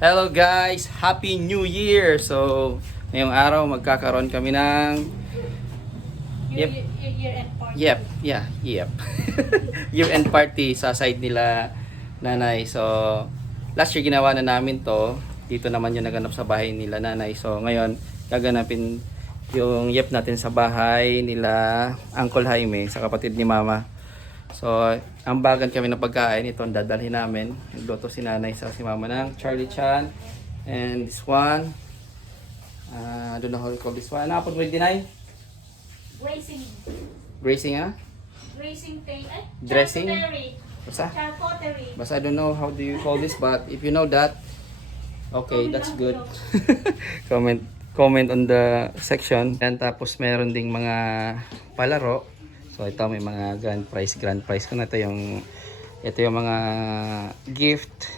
Hello guys! Happy New Year! So, ngayong araw magkakaroon kami ng Yep. Year-end party. Yep. Year-end party sa side nila nanay. So, last year ginawa na namin to. Dito naman yung naganap sa bahay nila nanay. So, ngayon gaganapin yung yep natin sa bahay nila Uncle Jaime sa kapatid ni Mama. So, ambagan kami ng pagkain. Ito ang dadalhin namin. Nagluto si nanay sa si Mama ng Charlie Chan. And this one, I don't know how to call this one. Ano po with dinay? Racing. Gracing ha? Racing tape. Dressing? Charcuterie. Basta? Charcuterie. Basta I don't know how do you call this, but if you know that, okay, that's good. comment on the section. And tapos meron ding mga palaro. So ito may mga grand prize ko na ito yung mga gift.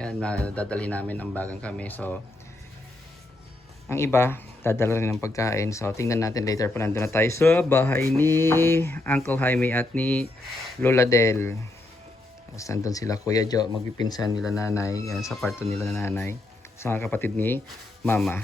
Yan na dadali namin ang bagang kami. So ang iba dadala rin ng pagkain. So tingnan natin later pa, nandun na tayo sa bahay ni Uncle Jaime at ni Lola Del. Tapos nandun sila Kuya Jo, magpipinsan nila nanay, yan sa parto nila nanay, sa mga kapatid ni Mama.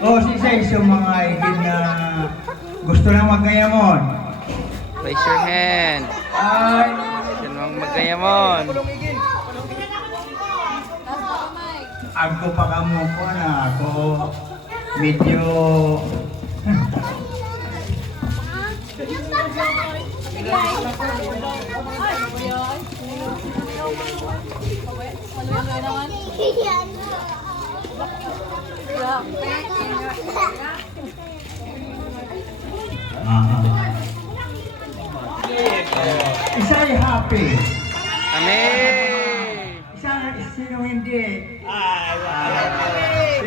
Oh, si Says, yung mga igid na gusto lang magkayamon. Raise your hand. Ay, Yan ang magkayamon. ako pa kamo po na ako medyo isa ay happy. Amen. Isa sino hindi.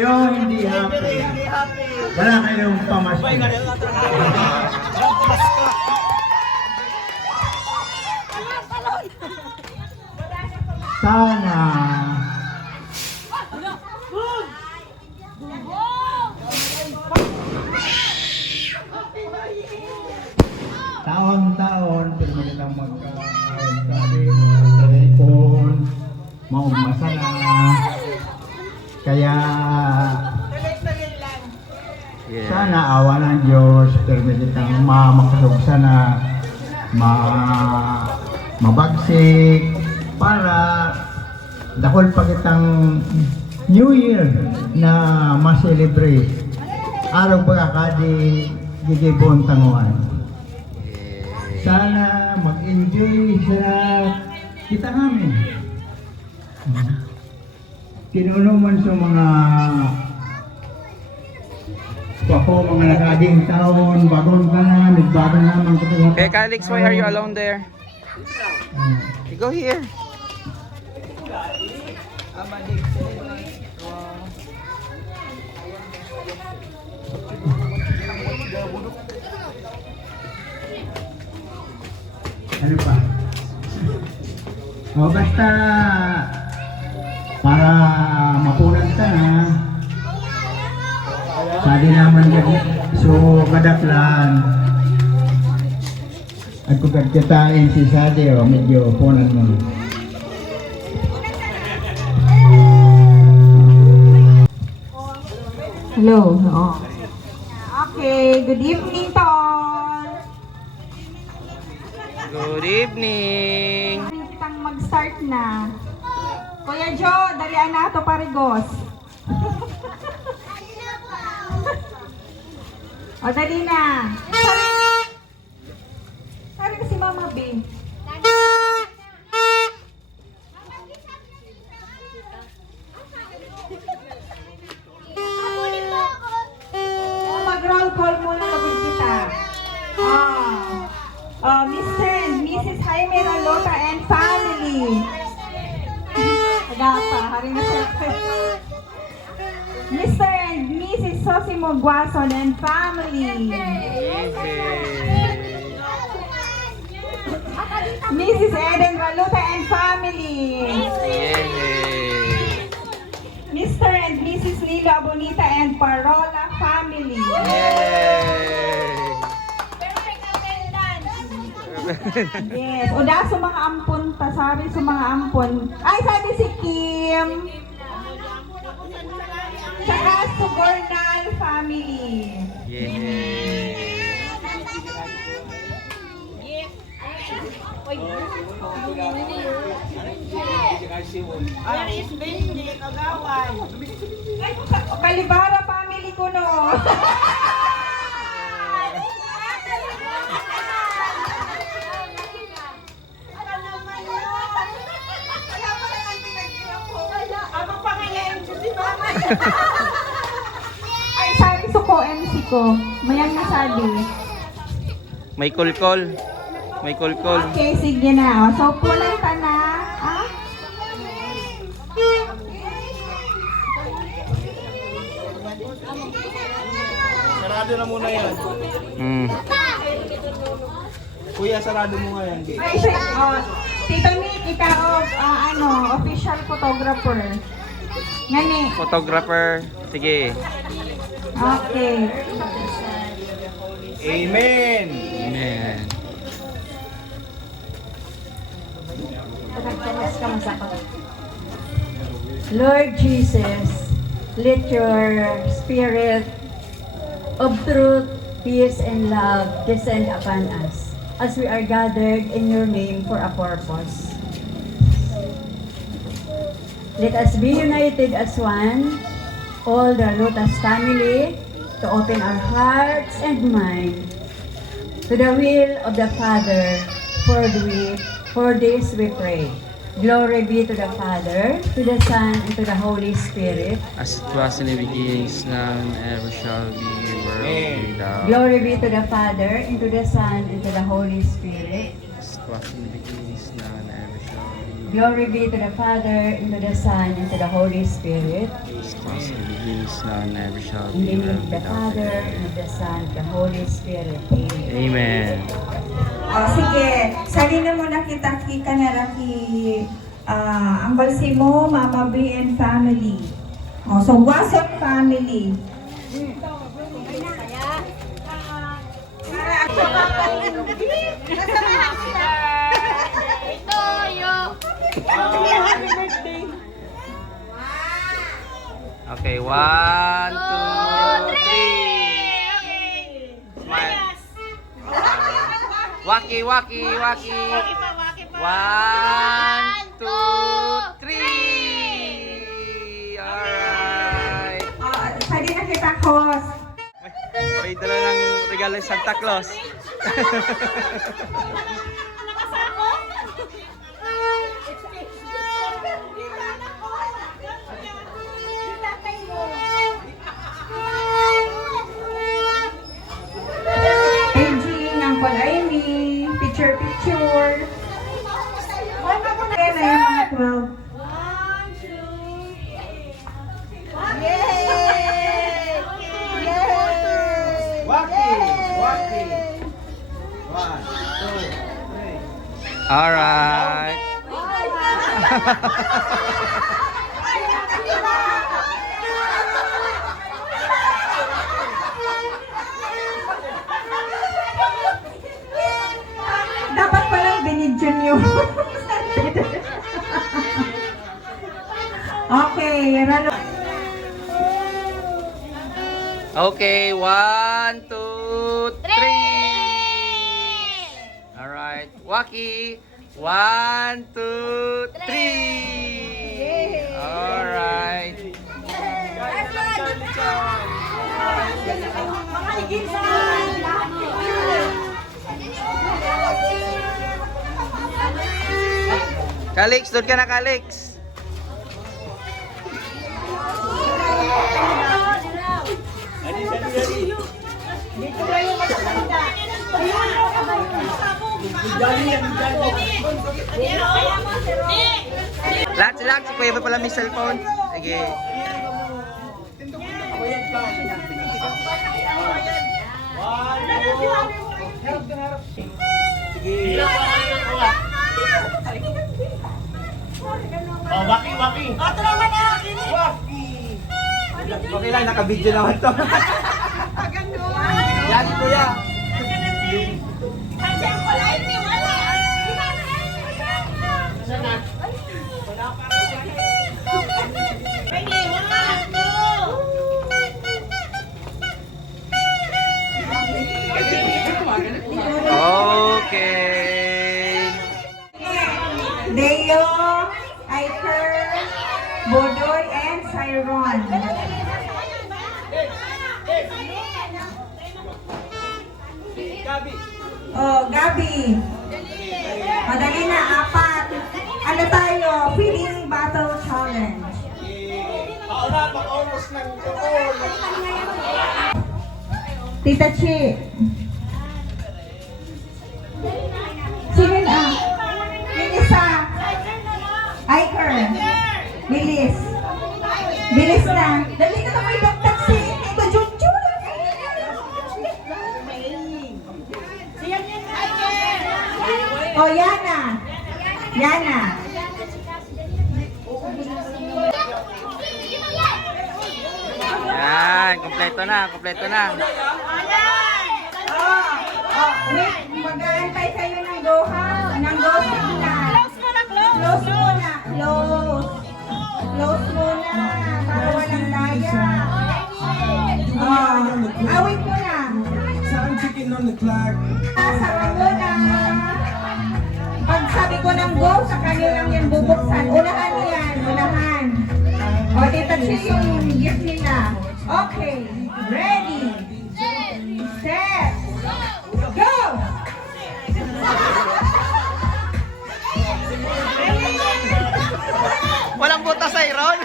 Yung hindi happy. Wala kayong pamasko. Sana taon-taon pero magandang magkakaroon telepon maumasa na kaya Yeah. sana awa ng Diyos pero magandang makasog sana mabagsik para dakol pa kitang New Year na ma-celebrate araw pagkakadi gigibon tanguan. Sana mag-enjoy sa kita namin. Tinunuman sa mga pako, mga nakaging taon, bagong ka na, nagbago naman ko. Hey, Calix, why are you alone there? You go here. Ano pa? O basta para mapunan ka na sadi naman yan so kadaklan at kung kagkatain si Sadi o medyo punan mo. Hello. Oh. Okay, good evening to all. Good evening. Kitang mag-start na. Kuya Joe, dalian na ito parigos. O, dali na. Sabi ko si Mama B. Mag-roll call muna kapag kita. Mr. and Mrs. Jaime Ralota and family. Agapa, hari na siya. Mr. and Mrs. Sosimo Guason and family. Mrs. Eden Ralota and family. Mr. and Mrs. Lilo Abonita and Parola family. Yes. O da sa mga ampon ta, sabi sa mga ampon. Ay, sabi si Kim. Tsaka Sugornal family. O Kalibara family ko no. Ay, sabi suko MC ko. Mayang nasabi. May kulkol. May kulkol. Okay, sige na. O, so, punan ka na. Ah? Sarado na muna yan. Mm. Kuya, sarado mo nga yan. Ay, siya, Tito Nick, ikaw, official photographer. Ngani. Photographer. Sige. Okay. Amen! Amen. Lord Jesus, let your spirit of truth, peace, and love descend upon us as we are gathered in your name for a purpose. Let us be united as one, all the Lotus family, to open our hearts and mind to the will of the Father. For this we pray. Glory be to the Father, to the Son, and to the Holy Spirit. As it was in the beginning, is now, and ever shall be, world without. Glory be to the Father, and to the Son, and to the Holy Spirit. As it was in the beginning, is now, and ever shall be. Glory be to the Father, and to the Son, and to the Holy Spirit. As it was in the beginning, is now, and ever shall In be, the name world of the without Father, end. and of the Son, and the Holy Spirit. Amen. Amen. O, sige. Sarili mo na kita kanara ang Balsimo, Mama B and family. O, so Wasot family. Okay, 1, 2, 3. Smile. Waki, waki, waki. 1, 2, 3. Alright. O, sarili na kita host. May dala ng regalo ng Santa Claus. Aging, Uncle Amy, picture. Kaya na yung mga 12. Waki! Waki! 1, 2, 3. Alright. Dapat palang binidyon yun. Okay, Rano. Okay, 1, 2, 3. Alright. Waki. 1, 2, 3. Alright. Kalix, doon ka na, Kalix. Lahat, si Kuya ba pala may cellphone? Sige. Oh, waki, waki. Waki. Okay lang, naka-video naman to. Yan, kuya. Okay. Deo, Iker, Bodoy, and Cyron. Oh, Gabi. Madali na, 4. Ano tayo? Feeding Battle Challenge. Pauna, pag-almost ng kapol. Tita Chi. Sino na? Yung isa. Iker. Bilis. Bilis na. Dali na naman yung taxi. Ito, Junjun. Oh, Yana. Yana. Yan, kompleto na, kompleto na. Oh, Oh, wait, mag-aantay kayo ng go ha? Ng go signal. Close muna, close. Close muna, close. Close muna, para walang daya. Awit mo na. Time ticking on the clock. Sama mo na. Pag sabi ko ng go, sa kanyo lang yan bubuksan. Unahan yan, unahan. O, tita siya yung gift nila. Okay, ready, set, go! Walang butas, Iron.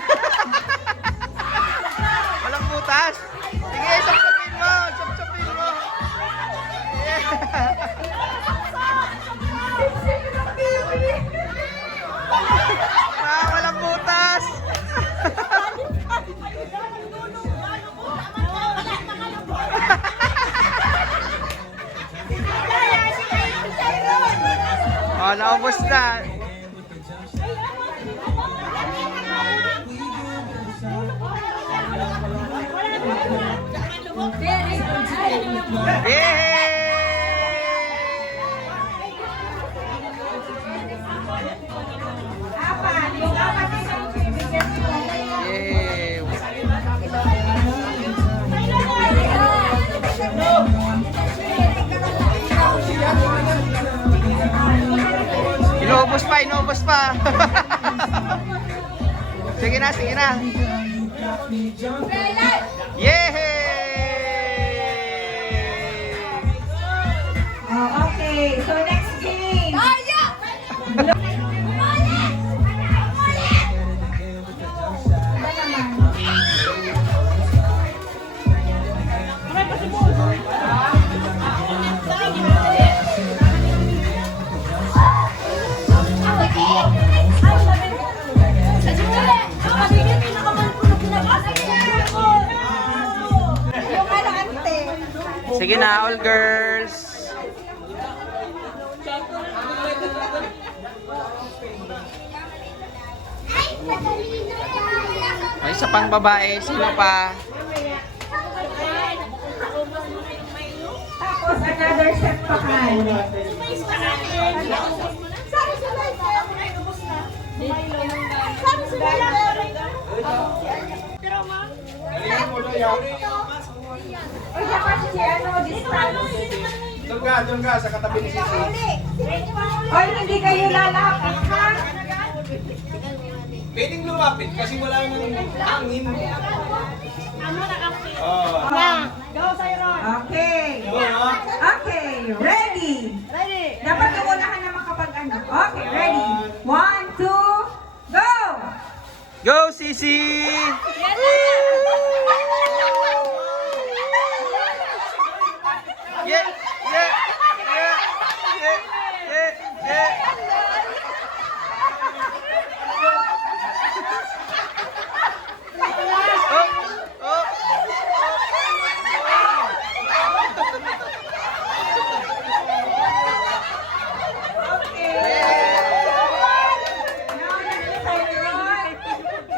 Walang butas. Sige, sapsapin mo. Sapsapin mo. Walang butas. Oh, naubos na. Apat, yung apat na yung bibigyan mo. Yay! Inubos pa, inubos pa. Sige na, sige na. Yay! Oh, okay, so next game. Yung ano, ante. Sige na, all girls. May isa pang babae, sino pa? Tapos another set pa kan. O siya pa si ano, distance. Doon ka, sa katabi ni Sisi. Oy, hindi kayo lalapit ha? Pwedeng lumapit kasi wala nang hangin. Oh. Okay. Okay, ready? Ready. Dapat umunahan na makapag ano. Okay, ready? 1, 2, go! Go, Sisi! Yeah, yeah, yeah, yeah, yeah, yeah. Oh, oh. Okay. Now, next Tyrone.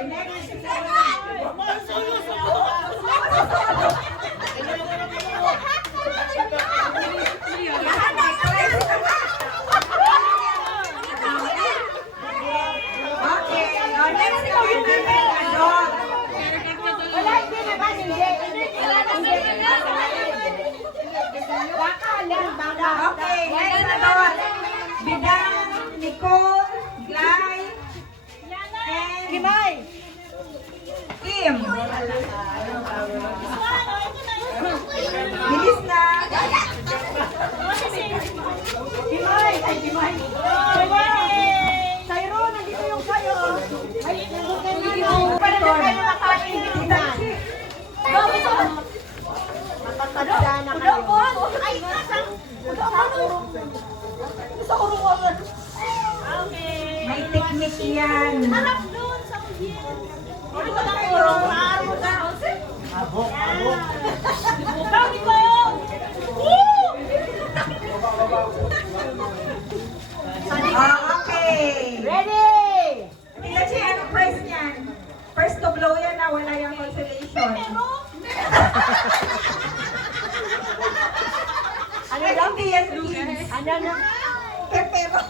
Next Okay, next adult. Wala, hindi naman, hindi. Okay, next adult. Bidang, Nicole, Glay, and Kim. Bilis na. Pwede kayo makain. May technique yan. Okay. Ready! Tingnan siya, anong price niyan? First to blow yan na, wala yung consolation. Ano lang, Pepero.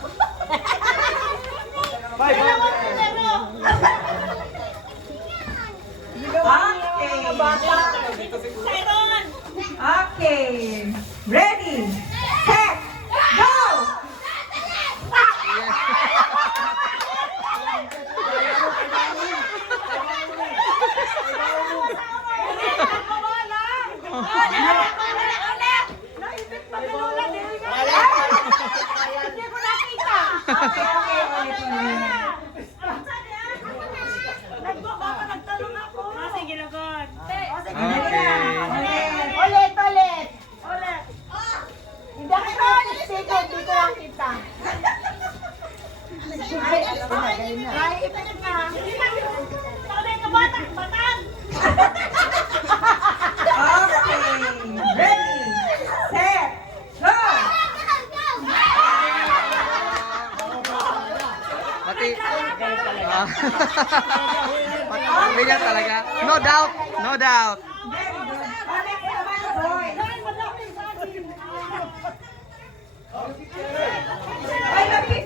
Okay. Ready, set, go! Okay, ulit. Okay. Ulit. Hindi ako nakakasito, hindi ko nakita. Ay, ipinag na. Okay, ready, set, go! Pati. Mabigat talaga. No doubt. No doubt. Very good. Next naman, boy. Ay, lapit.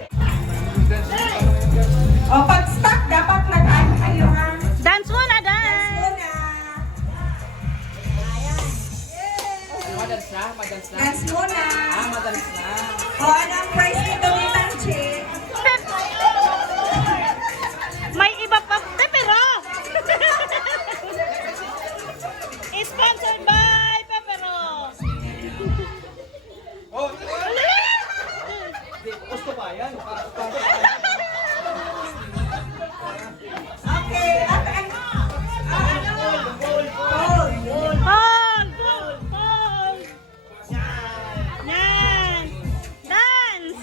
O, pag stop, dapat nag-ano kayo, ha? Dance muna, dance! Muna. Dance muna. O, anong price nito ni Tanchi? May iba pa. Pepero! Sponsored by Pepero! Oh, gusto ba yan? Okay, hold. Hold! Hold! Yan! Dance!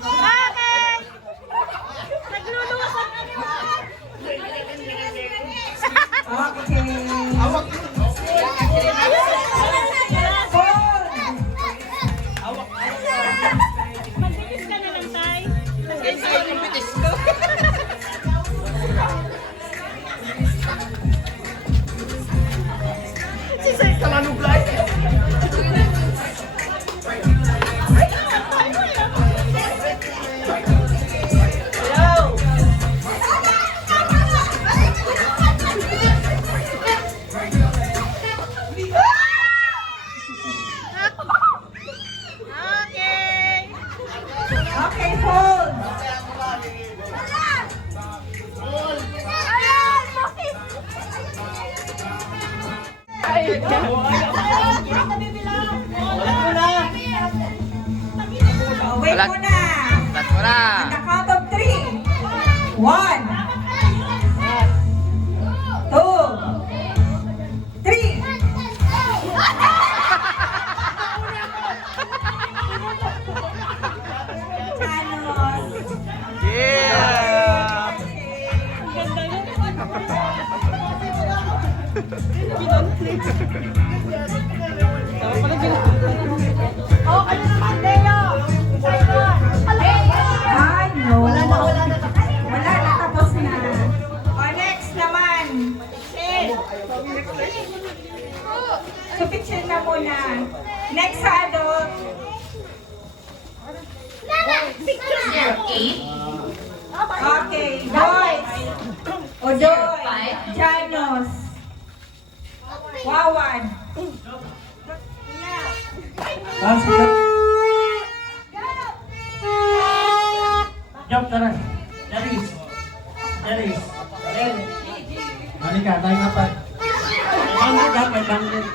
Okay! Nagluluwas ang Okay. Awak. Hold. Magbitis ka na lang, Tay. Si Sir Kalanuglay. Okay! Okay, hold. Oh, wait Wala. muna. Tat mo na. On the count of 3. 1, 2, 3. Yeah! Ay, no. Wala na. Wala na, tapos na. O, next naman. So, picture na muna. Next sa adult. Okay, boys. Odoy. Janos. Wawan. Jump tara. Daris. Malika, tayo nga pa. Bandit ha, may bandit.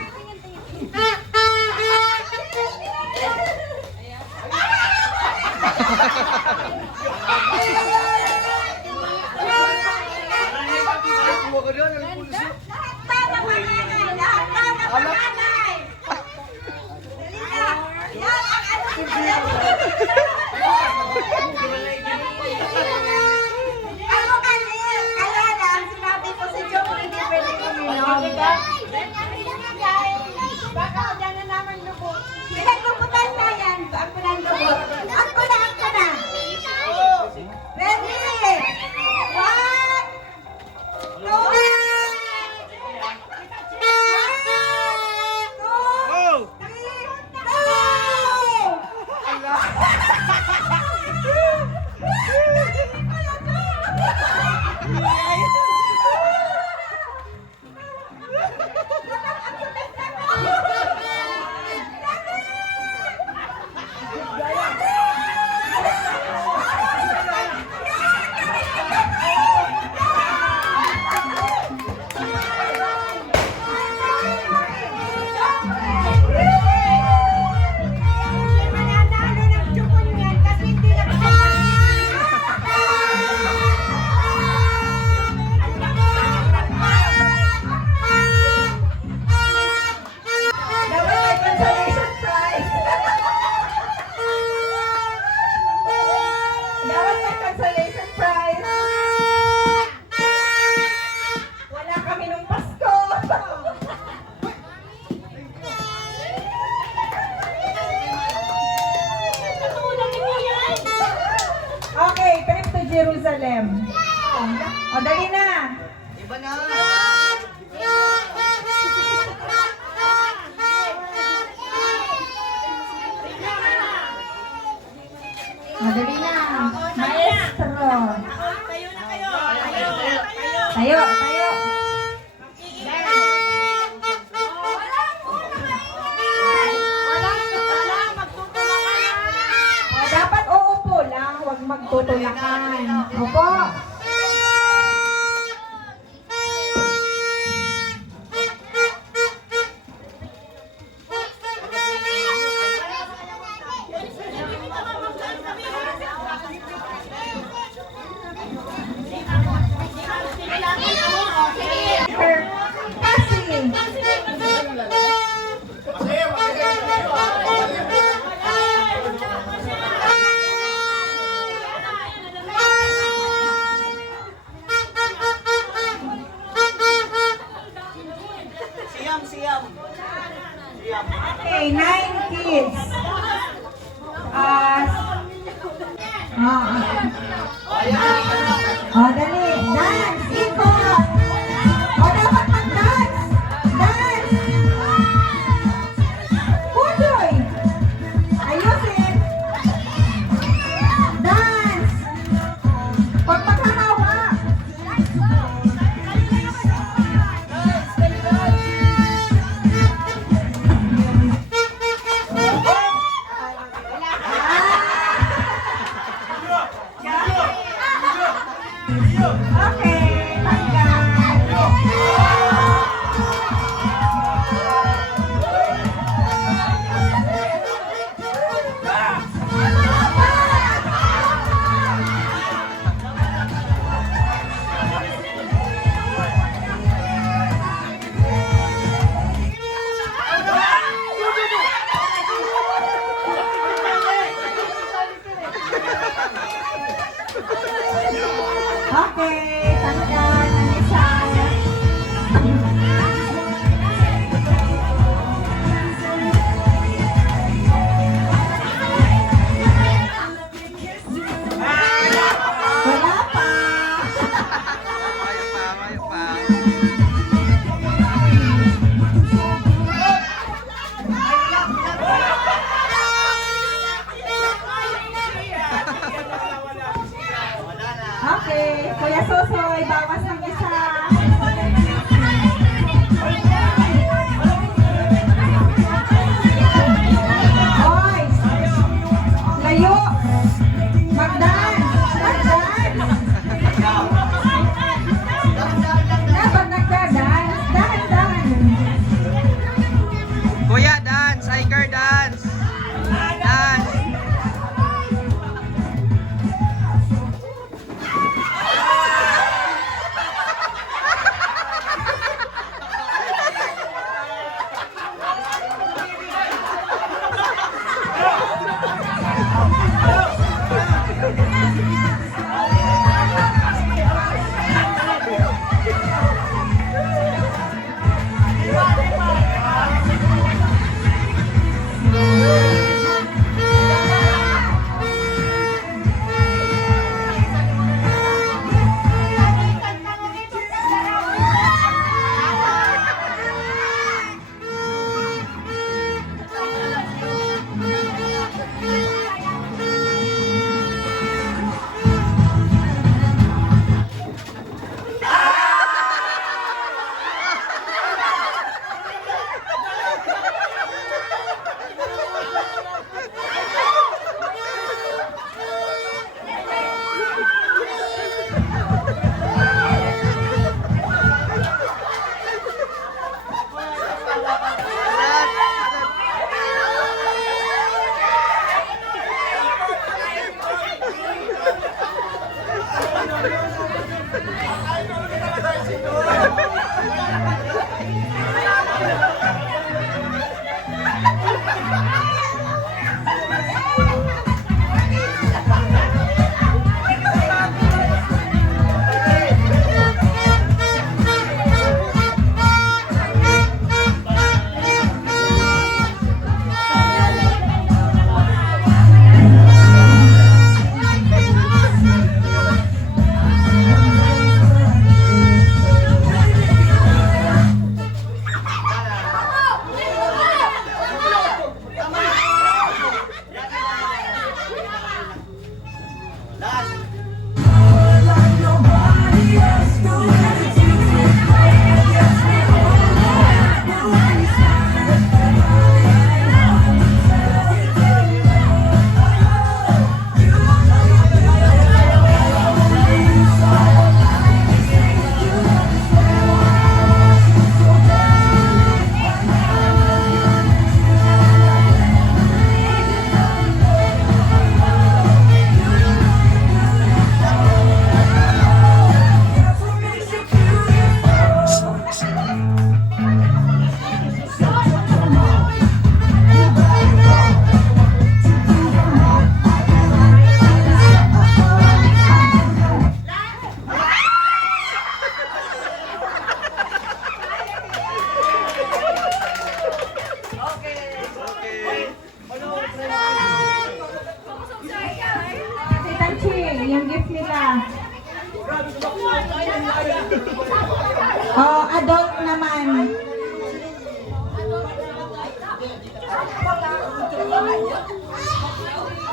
Pinagluputan na yan. Ako na ang lubot. Ako na. Ready? 1, 2, O, dali na. Iba na. O, dali na. Maestro. Tayo na kayo. Tayo. Tayo, tayo. O, dapat uupo lang, huwag magtutulakan. Opo. Sir, Cassie. Siyam, siyam. Siyam. Okay, 9 kids. Dali. Dance. Ikot. Dapat mag-dance. Dance. Pujoy. Ayusin. Dance. Huwag maghahawa. Okay.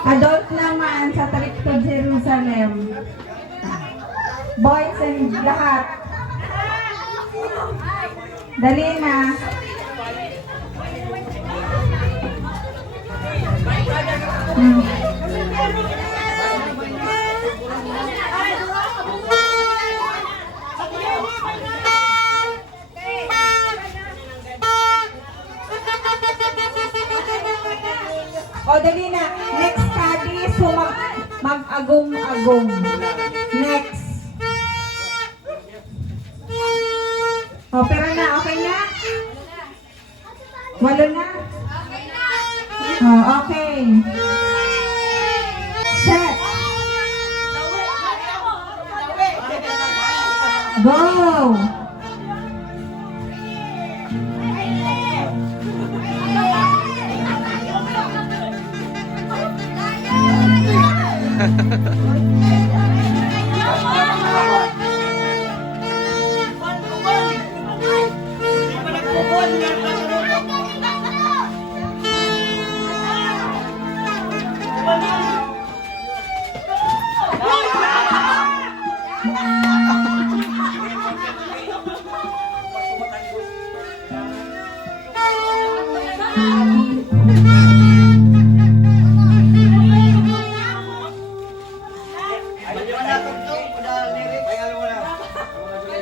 Adult naman sa trip to Jerusalem. Boys and lahat. Dali na. O, dali na. Next study, so mag-agong-agong. Next. O, pero na, okay na? Walo na? O, okay. Set. Go!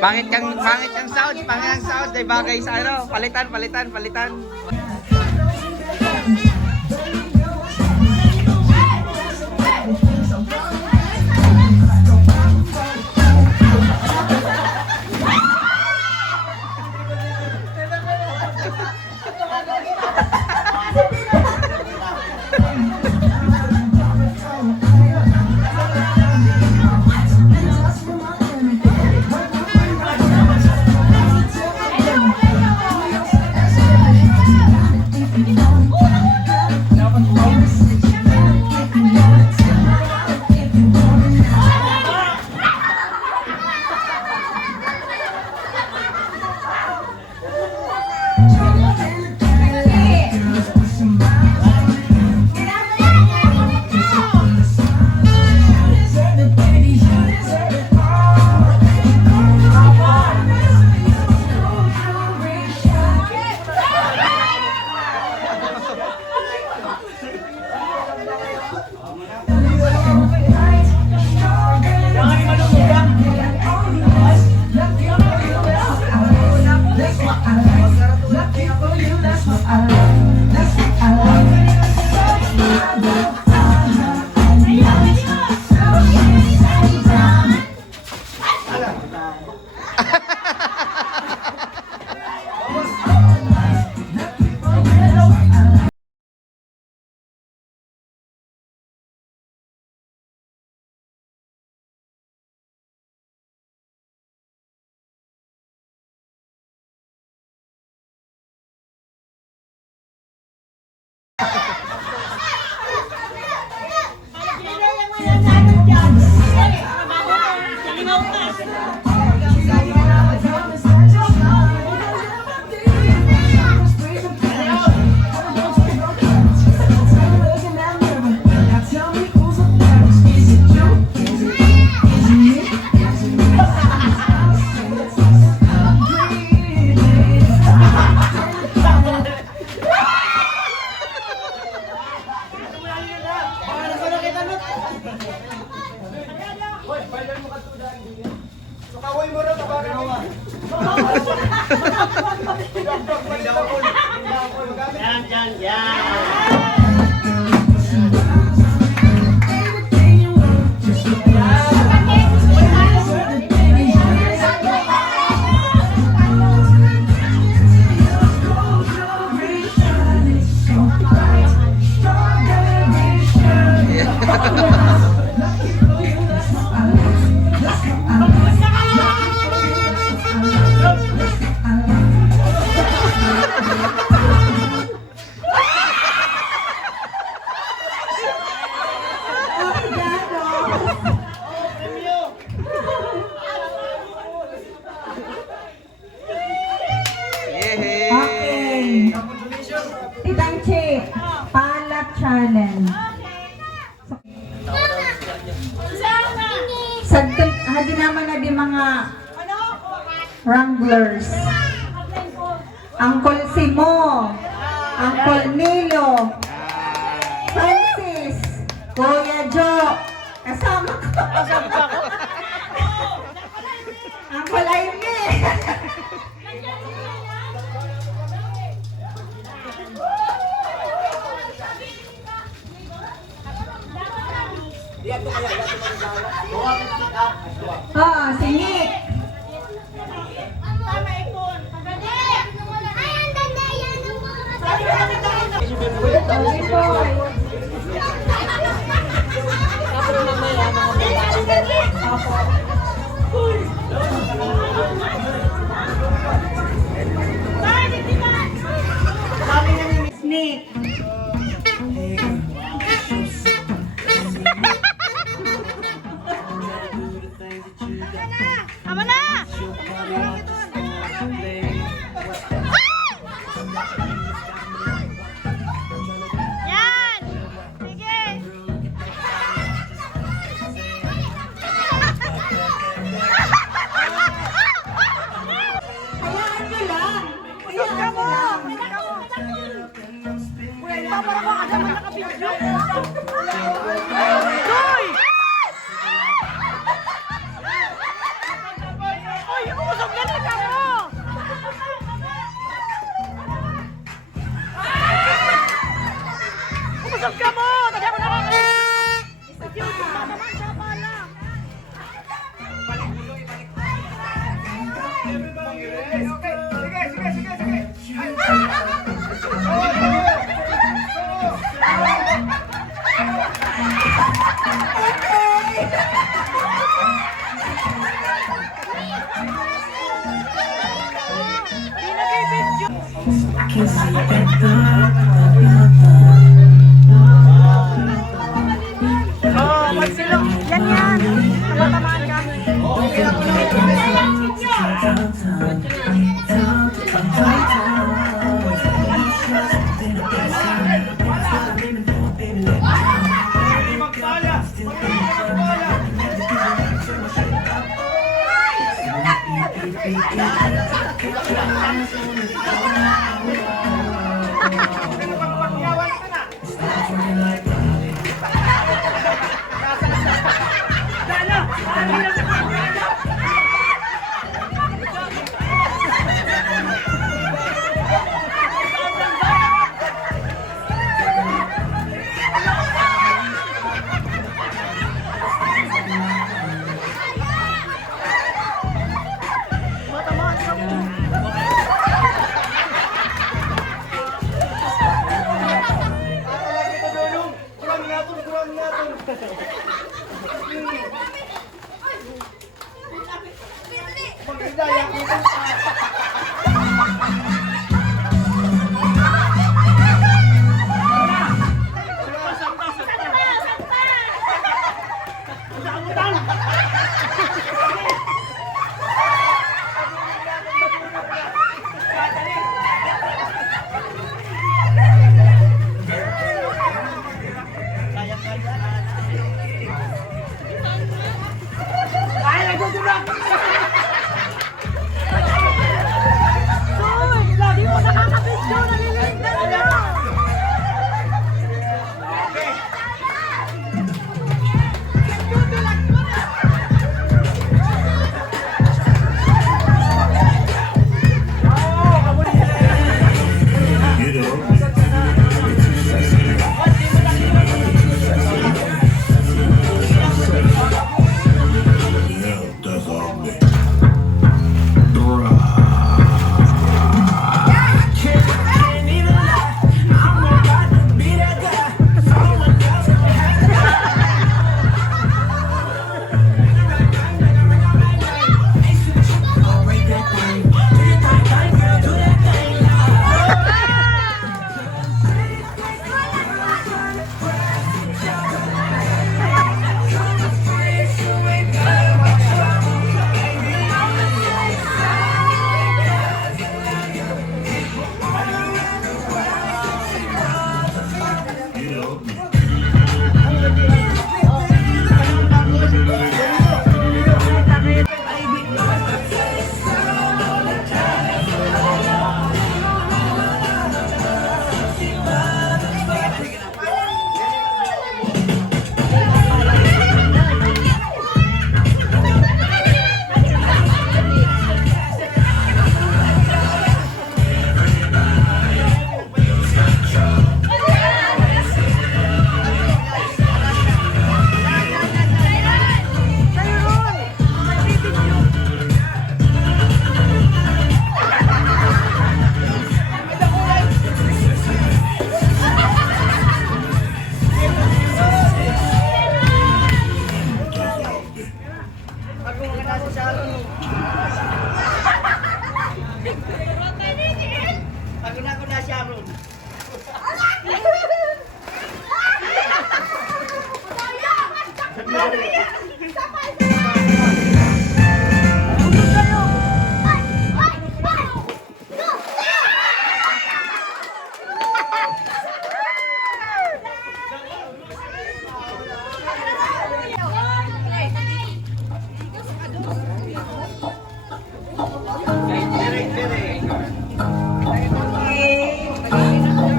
Pangit kang sound, ay bagay sa ano, palitan. Uncle Simo, Uncle Nilo, Francis, Kuya Jo, kasama ko. Uncle Aimee. Si Nick. Tama ipon. Ay, ang ganda yan ng mga Nick. Tama na! Yan! Sige! Hayaan nyo lang. Hayaan nyo lang. Uy, usok na lang ako! Umusok ka mo! Tadi ako nakakalit! Yung mama man siya pala! Yan yan! Tumatamaan ka! Tumatamaan ka mo!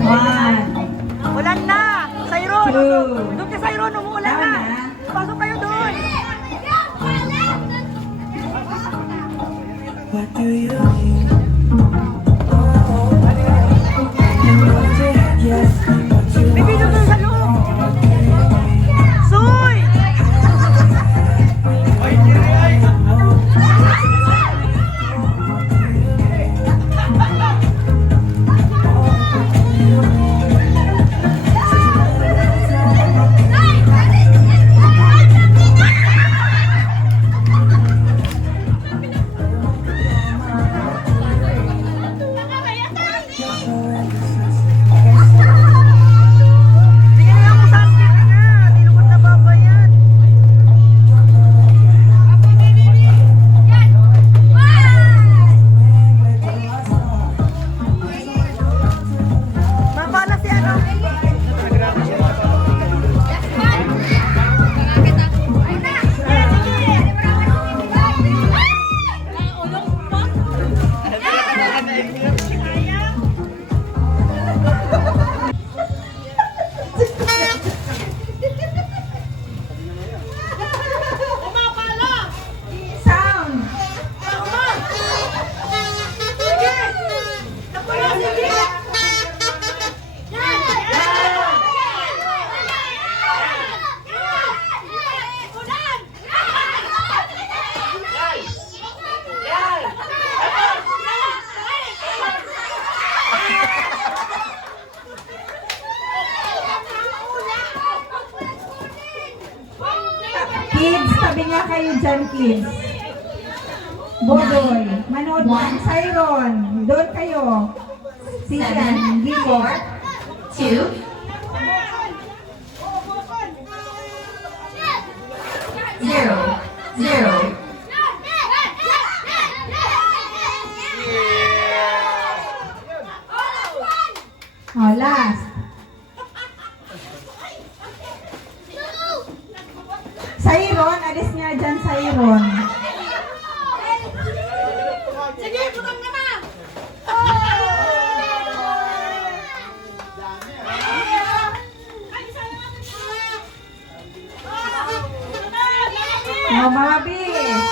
One. Ulan na! Sayron! Two. Doon ka Sayron, umuulan Down na! na. Pasok kayo doon! May video doon sa loob! Soy! Sige na mo something na! Di naman nababayad! Mabala si ano? Sound. Kids, tabi nga kayo dyan, kids. Bodoy, manood ng Siron. Doon kayo. Sigan, Gilmore. 2, 0, 0. Oh, last. Siron, alis nga dyan, Siron. Sige, putang ka na! Oh, mabilis.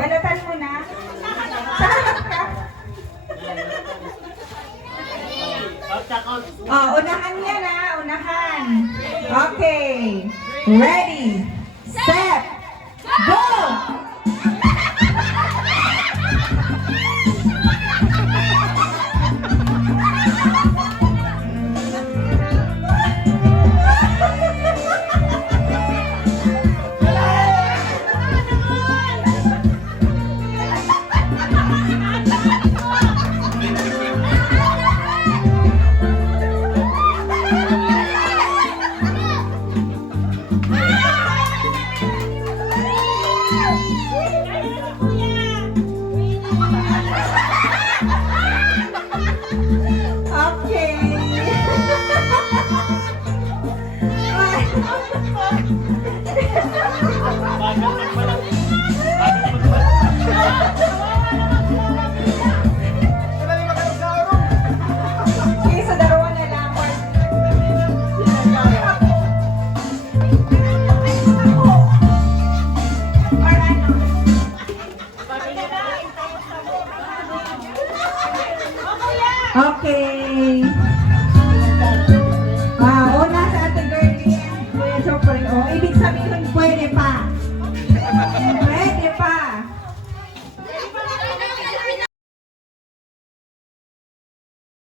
Balatan mo na. Sa harap ka. Oh, unahan yan ha. Unahan. Okay. Ready. Set. Go! Sige, sa darawa na lang. Okay.